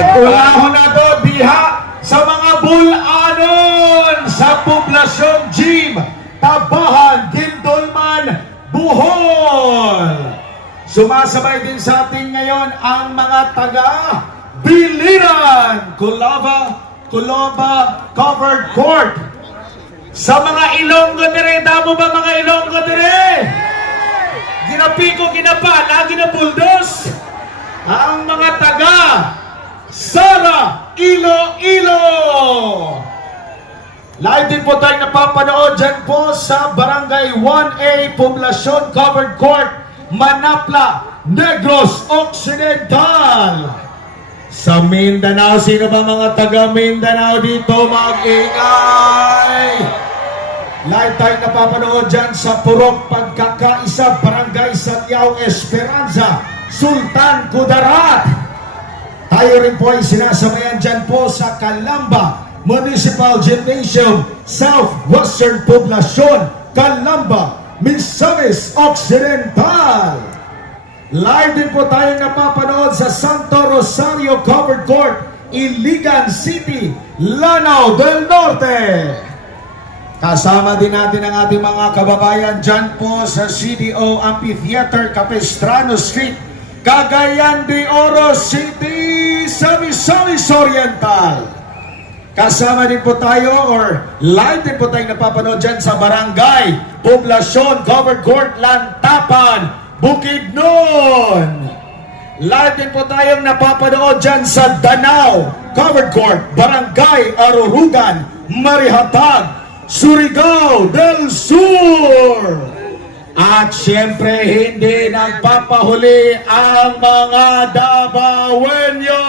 Ulahon na to diha sa mga bulanon sa poblasyon Jim, Tabahan, Gindolman, Buhol. Sumasabay din sa atin ngayon ang mga taga Biliran, Culava, Culoba Covered Court. Sa mga Ilonggo dire, damo ba mga Ilonggo dire? Ginapiko, ginapa, lagi na bulldoze. Ang mga taga Sara, Iloilo. Live din po tayo napapanood dyan po sa Barangay 1A Poblacion Covered Court, Manapla, Negros Occidental. Sa Mindanao, sino ba mga taga Mindanao dito mag-ingay? Live tayo napapanood dyan sa Purok Pagkakaisa, Barangay Santiago Esperanza, Sultan Kudarat. Tayo rin po ay sinasabayan dyan po sa Calamba Municipal Gymnasium, Southwestern Poblacion, Calamba, Misamis Occidental. Live din po tayong napapanood sa Santo Rosario Covered Court, Iligan City, Lanao del Norte. Kasama din natin ang ating mga kababayan dyan po sa CDO Amphitheater, Capistrano Street, Cagayan de Oro City, sa Misamis Oriental. Kasama din po tayo or live din po tayo napapanood dyan sa Barangay, Poblacion, Covered Court, Lantapan, Bukidnon. Live din po tayong napapanood dyan sa Danau, Covered Court, Barangay, Arurugan, Marihatag, Surigao del Sur. At siyempre, hindi nagpapahuli ang mga Dabawenyo.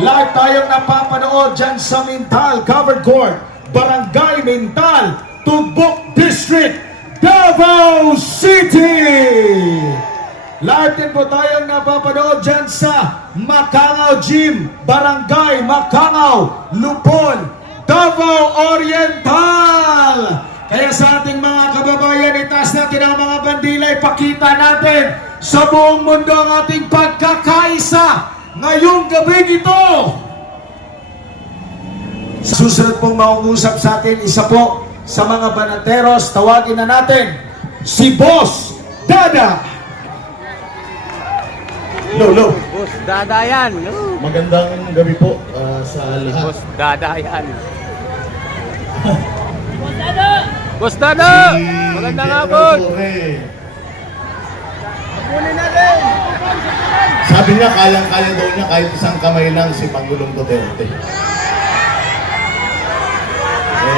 Live tayong napapanood dyan sa Mintal Covered Court, Barangay Mintal, Tugbok District, Davao City. Live din po tayong napapanood dyan sa Makangaw Gym, Barangay Makangaw, Lupon, Davao Oriental. Kaya sa ating mga kababayan, itaas natin ang mga bandila, ipakita natin sa buong mundo ang ating pagkakaisa ngayong gabi ito. Sa susunod pong maungusap sa atin, isa po sa mga banateros, tawagin na natin si Boss Dada. Lolo, Boss Dada yan. no? magandang gabi po ah, sa lahat. Boss Dada yan. Boss Dada! Maganda nga, boss! Sabi niya, kayang-kaya daw niya kahit isang kamay lang si Pangulong Duterte.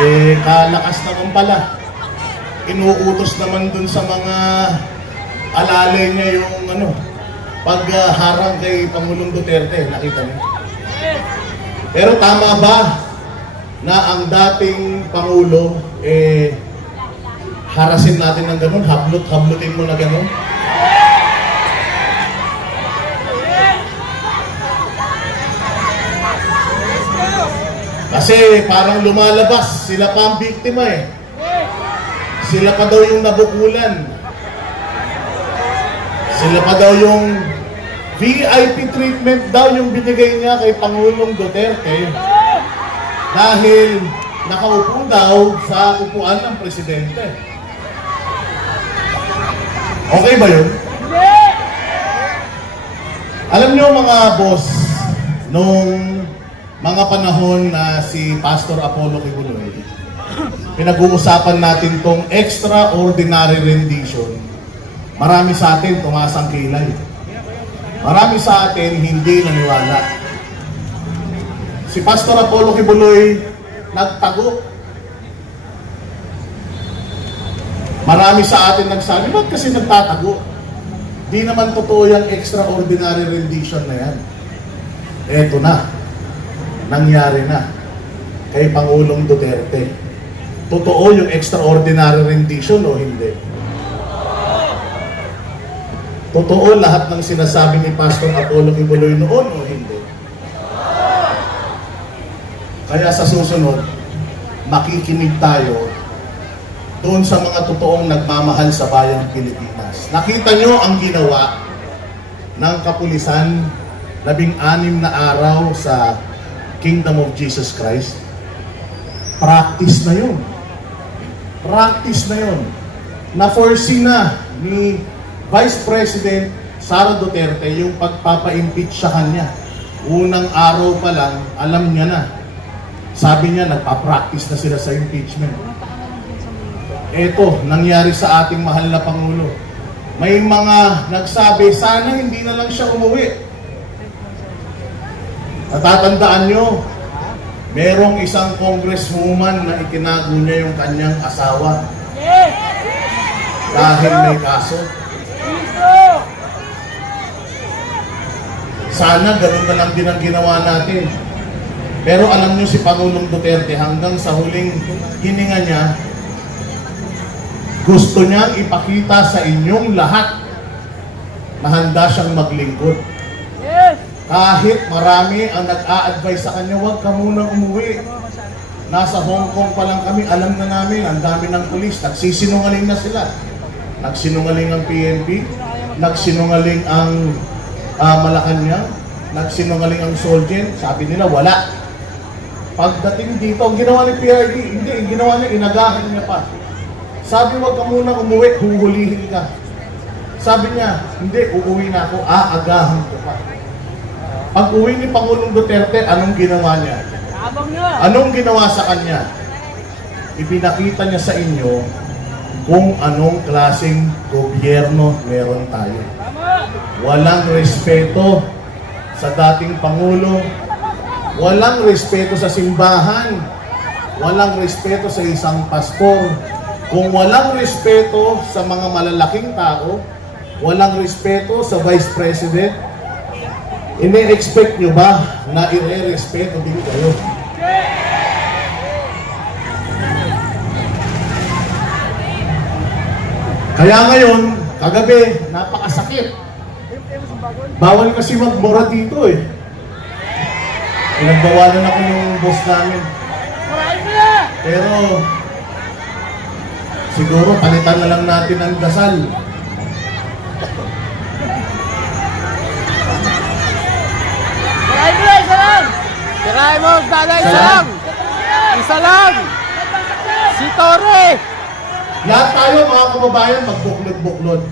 Eh, kalakas naman pala. Inuutos naman dun sa mga alalay niya yung ano, pagharang kay Pangulong Duterte. Nakita niyo? Pero tama ba na ang dating Pangulo, eh, harasin natin ng ganun, hablot-hablutin mo na ganun? Kasi parang lumalabas, sila pa ang biktima eh. Sila pa daw yung nabukulan. Sila pa daw yung VIP treatment daw yung binigay niya kay Pangulong Duterte dahil nakaupo daw sa upuan ng presidente. Okay ba yun? Alam niyo mga boss, nung mga panahon na si Pastor Apollo Kibuloy, pinag-uusapan natin tong extraordinary rendition. Marami sa atin tumasang kilay. Marami sa atin hindi naniwala. Si Pastor Apollo Kibuloy nagtago. Marami sa atin nagsabi, ba't kasi nagtatago? Di naman totoo yung extraordinary rendition na yan. Eto na nangyari na kay Pangulong Duterte. Totoo yung extraordinary rendition o hindi? Totoo lahat ng sinasabi ni Pastor Apollo Kibuloy noon o hindi? Kaya sa susunod, makikinig tayo doon sa mga totoong nagmamahal sa bayang Pilipinas. Nakita nyo ang ginawa ng kapulisan labing anim na araw sa Kingdom of Jesus Christ. Practice na yun. Practice na yun. Na-foresee na ni Vice President Sara Duterte yung pagpapa-impeach sa kanya. Unang araw pa lang, alam niya na. Sabi niya, nagpa-practice na sila sa impeachment. Ito, nangyari sa ating mahal na Pangulo. May mga nagsabi, sana hindi na lang siya umuwi. Natatandaan nyo, merong isang congresswoman na itinago niya yung kanyang asawa. Dahil may kaso. Sana ganun na lang din ang ginawa natin. Pero alam nyo si Pangulong Duterte hanggang sa huling hininga niya, gusto niyang ipakita sa inyong lahat na handa siyang maglingkod. Kahit marami ang nag-a-advise sa kanya, huwag ka munang umuwi. Nasa Hong Kong pa lang kami, alam na namin, ang dami ng pulis, nagsisinungaling na sila. Nagsinungaling ang PNP, nagsinungaling ang ah, Malacanang, nagsinungaling ang Solgen, sabi nila wala. Pagdating dito, ang ginawa ni PRD, hindi, ang ginawa niya, inagahan niya pa. Sabi, huwag ka muna umuwi, huhulihin ka. Sabi niya, hindi, uuwi na ako, aagahan ko pa. Pag uwi ni Pangulong Duterte, anong ginawa niya? Anong ginawa sa kanya? Ipinakita niya sa inyo kung anong klaseng gobyerno meron tayo. Walang respeto sa dating Pangulo, walang respeto sa simbahan, walang respeto sa isang pastor, kung walang respeto sa mga malalaking tao, walang respeto sa Vice President, Ini-expect nyo ba na ire-respeto din kayo? Kaya ngayon, kagabi, napakasakit. Bawal kasi magmura dito eh. Pinagbawalan ako ng boss namin. Pero, siguro palitan na lang natin ang dasal. Tirahin mo, dada, isa Isa lang! Isa lang! Si Torre! Lahat tayo mga kababayan magbuklod-buklod.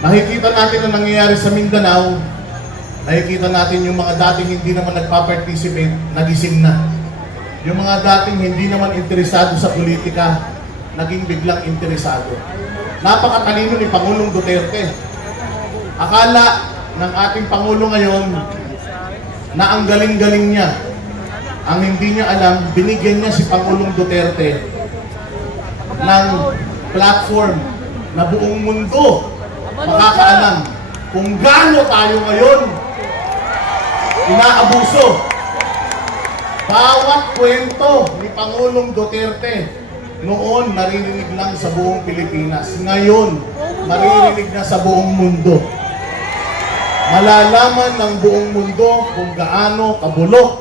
Nakikita natin ang nangyayari sa Mindanao. Nakikita natin yung mga dating hindi naman nagpa-participate, nagising na. Yung mga dating hindi naman interesado sa politika, naging biglang interesado. Napakatalino ni Pangulong Duterte. Akala ng ating Pangulo ngayon na ang galing-galing niya. Ang hindi niya alam, binigyan niya si Pangulong Duterte ng platform na buong mundo makakaalam kung gaano tayo ngayon inaabuso. Bawat kwento ni Pangulong Duterte noon naririnig lang sa buong Pilipinas. Ngayon, maririnig na sa buong mundo. Malalaman ng buong mundo kung gaano kabulok.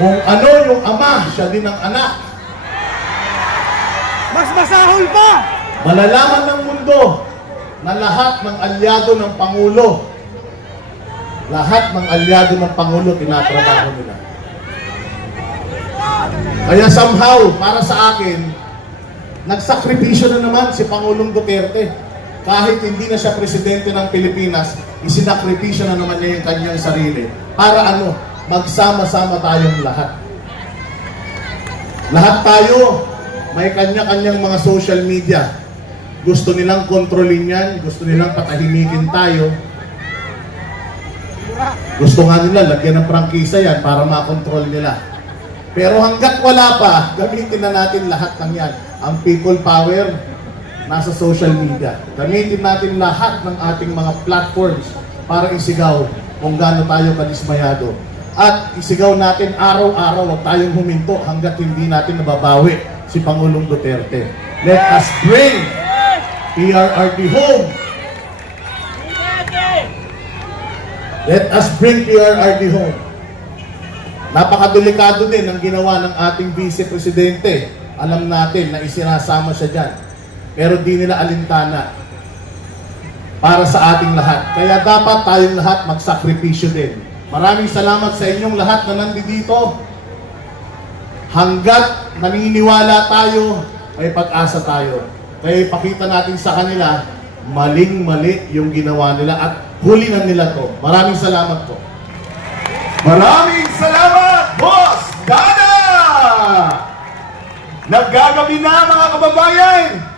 Kung ano yung ama, siya din ang anak. Mas masahol pa! Malalaman ng mundo na lahat ng alyado ng Pangulo, lahat ng alyado ng Pangulo, tinatrabaho nila. Kaya somehow, para sa akin, nagsakripisyo na naman si Pangulong Duterte. Kahit hindi na siya presidente ng Pilipinas, isinakripisyo na naman niya yung kanyang sarili. Para ano, magsama-sama tayong lahat. Lahat tayo, may kanya-kanyang mga social media. Gusto nilang kontrolin yan, gusto nilang patahimikin tayo. Gusto nga nila, lagyan ng prangkisa yan para makontrol nila. Pero hanggat wala pa, gamitin na natin lahat ng yan. Ang people power, nasa social media. Gamitin natin lahat ng ating mga platforms para isigaw kung gaano tayo kadismayado. At isigaw natin araw-araw, huwag tayong huminto hanggat hindi natin nababawi si Pangulong Duterte. Let us bring PRRD home. Let us bring PRRD home. Napakadelikado din ang ginawa ng ating Vice Presidente. Alam natin na isinasama siya dyan. Pero di nila alintana. para sa ating lahat. Kaya dapat tayong lahat magsakripisyo din. Maraming salamat sa inyong lahat na nandito. Hanggat naniniwala tayo, may pag-asa tayo. Kaya ipakita natin sa kanila, maling-mali yung ginawa nila at huli na nila to. Maraming salamat po. Maraming salamat! Naggagabi na mga kababayan!